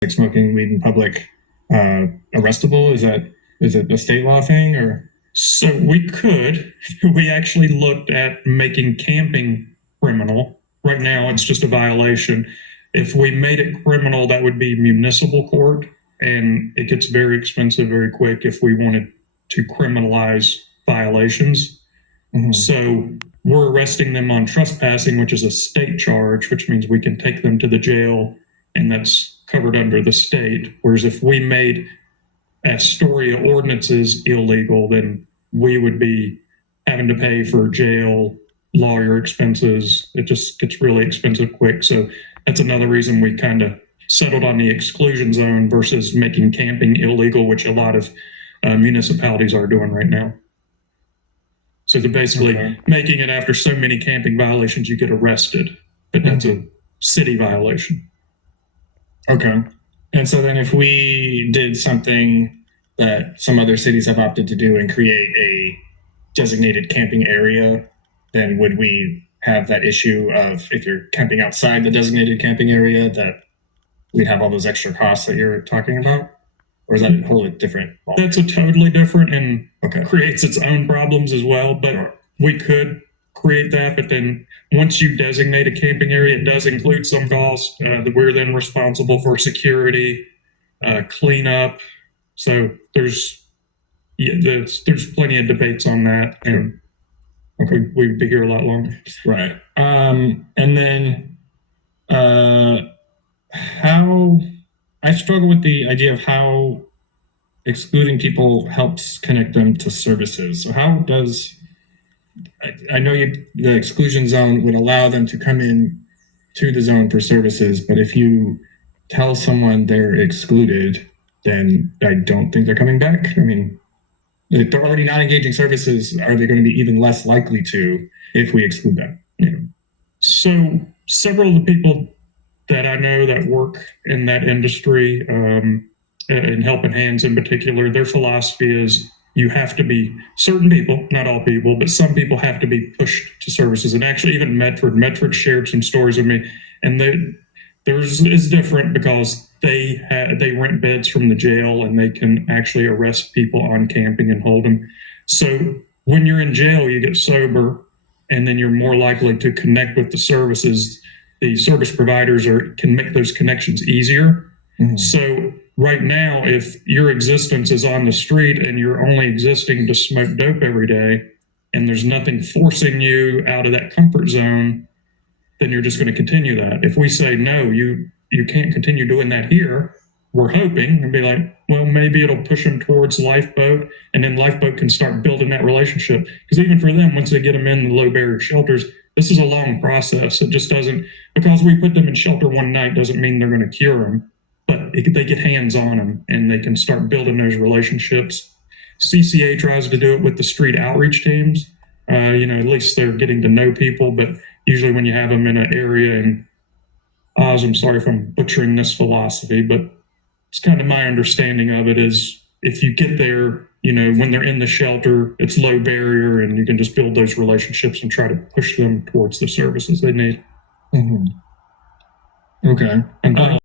like smoking weed in public arrestable? Is it a state law thing, or? So we could. We actually looked at making camping criminal. Right now, it's just a violation. If we made it criminal, that would be municipal court, and it gets very expensive very quick if we wanted to criminalize violations. Mm-hmm. So we're arresting them on trespassing, which is a state charge, which means we can take them to the jail, and that's covered under the state. Whereas if we made Astoria ordinances illegal, then we would be having to pay for jail, lawyer expenses. It just gets really expensive quick. So that's another reason we kind of settled on the exclusion zone versus making camping illegal, which a lot of municipalities are doing right now. So they're basically making it after so many camping violations, you get arrested, but that's a city violation. Okay. And so then if we did something that some other cities have opted to do and create a designated camping area, then would we have that issue of, if you're camping outside the designated camping area, that we'd have all those extra costs that you're talking about? Or is that a totally different? That's a totally different and creates its own problems as well. But we could create that. But then once you designate a camping area, it does include some costs that we're then responsible for security, cleanup. So there's plenty of debates on that. And we'd be here a lot longer. Right. And then how I struggle with the idea of how excluding people helps connect them to services. So how does, I know the exclusion zone would allow them to come in to the zone for services, but if you tell someone they're excluded, then I don't think they're coming back. I mean, if they're already not engaging services, are they going to be even less likely to if we exclude them? You know? So several of the people that I know that work in that industry, in Helping Hands in particular, their philosophy is you have to be, certain people, not all people, but some people have to be pushed to services. And actually even Medford shared some stories with me, and theirs is different because they rent beds from the jail and they can actually arrest people on camping and hold them. So when you're in jail, you get sober, and then you're more likely to connect with the services. The service providers can make those connections easier. Mm-hmm. So right now, if your existence is on the street and you're only existing to smoke dope every day, and there's nothing forcing you out of that comfort zone, then you're just going to continue that. If we say, no, you can't continue doing that here, we're hoping and be like, well, maybe it'll push them towards LiFEBoat, and then LiFEBoat can start building that relationship. Because even for them, once they get them in the low barrier shelters, this is a long process. It just doesn't, because we put them in shelter one night doesn't mean they're going to cure them, but they get hands on them and they can start building those relationships. CCA tries to do it with the street outreach teams. At least they're getting to know people, but usually when you have them in an area, and Oz, I'm sorry if I'm butchering this philosophy, but it's kind of my understanding of it is if you get there, when they're in the shelter, it's low barrier and you can just build those relationships and try to push them towards the services they need. Mm-hmm. Okay.